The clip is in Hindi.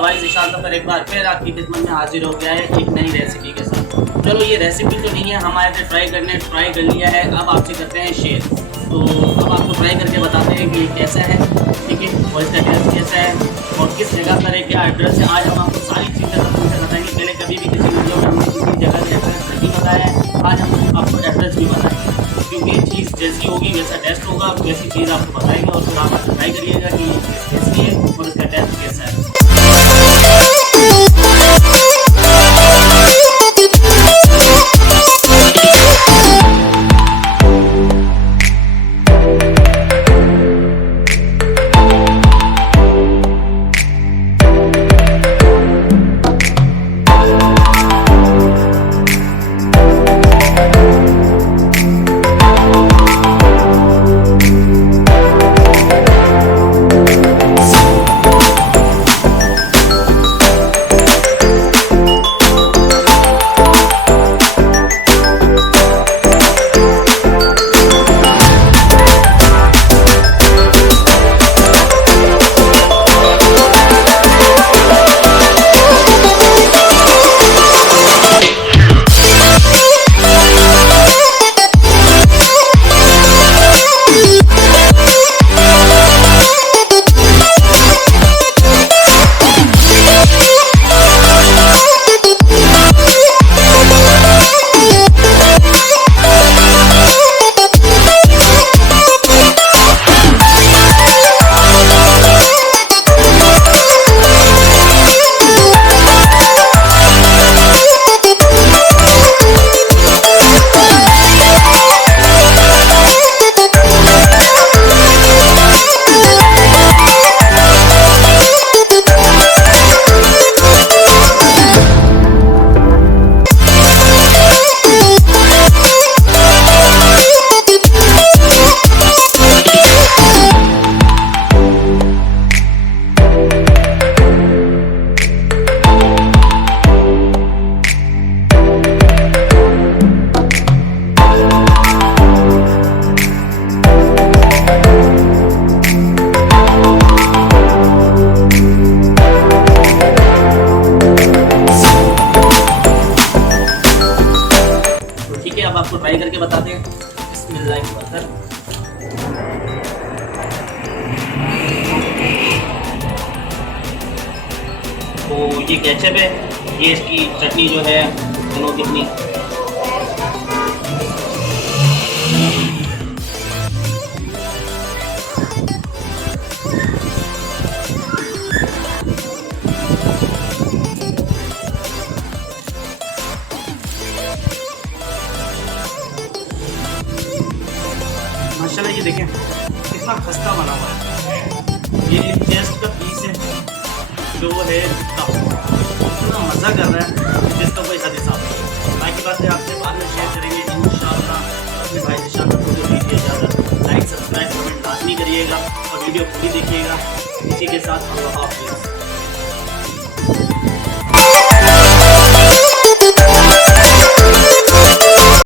आपका भाई ज़िशान तो एक बार फिर आपकी खिदमत में हाजिर हो गया है एक नई रेसिपी के साथ। चलो ये रेसिपी तो नहीं है, हम आए थे ट्राई करने, ट्राई कर लिया है, अब आपसे करते हैं शेयर। तो अब आपको ट्राई करके बताते हैं कि ये कैसा है, ठीक है, और इसका टेस्ट कैसा है और किस जगह पर है, क्या एड्रेस है। आज हम आपको सारी चीज़ें बताएंगे। पहले कभी भी किसी वीडियो में हमने किसी जगह का एड्रेस नहीं बताया है, आज हम आपको एड्रेस भी बताएंगे, क्योंकि चीज़ जैसी होगी वैसा टेस्ट होगा, वैसी चीज़ आपको बताएंगे और फिर आप ट्राई करिएगा कि ये चीज़ कैसी है और इसका टेस्ट कैसा है। अब आपको ट्राई करके बताते हैं। बिस्मिल्लाह बकर। तो ये केचप है, ये इसकी चटनी जो है दोनों कितनी माशाल्लाह, ये देखें कितना खस्ता बना हुआ है। ये चेस्ट का पीस है जो है इतना मज़ा कर रहा है जिसका कोई हद हिसाब नहीं। बाकी बातें आपसे बाद में शेयर करेंगे इंशाअल्लाह। अपने भाई ज़िशान को जो वीडियो ज़्यादा लाइक सब्सक्राइब कमेंट लाजमी करिएगा और वीडियो पूरी देखिएगा। इसी के साथ अल्लाह हाफ़िज़।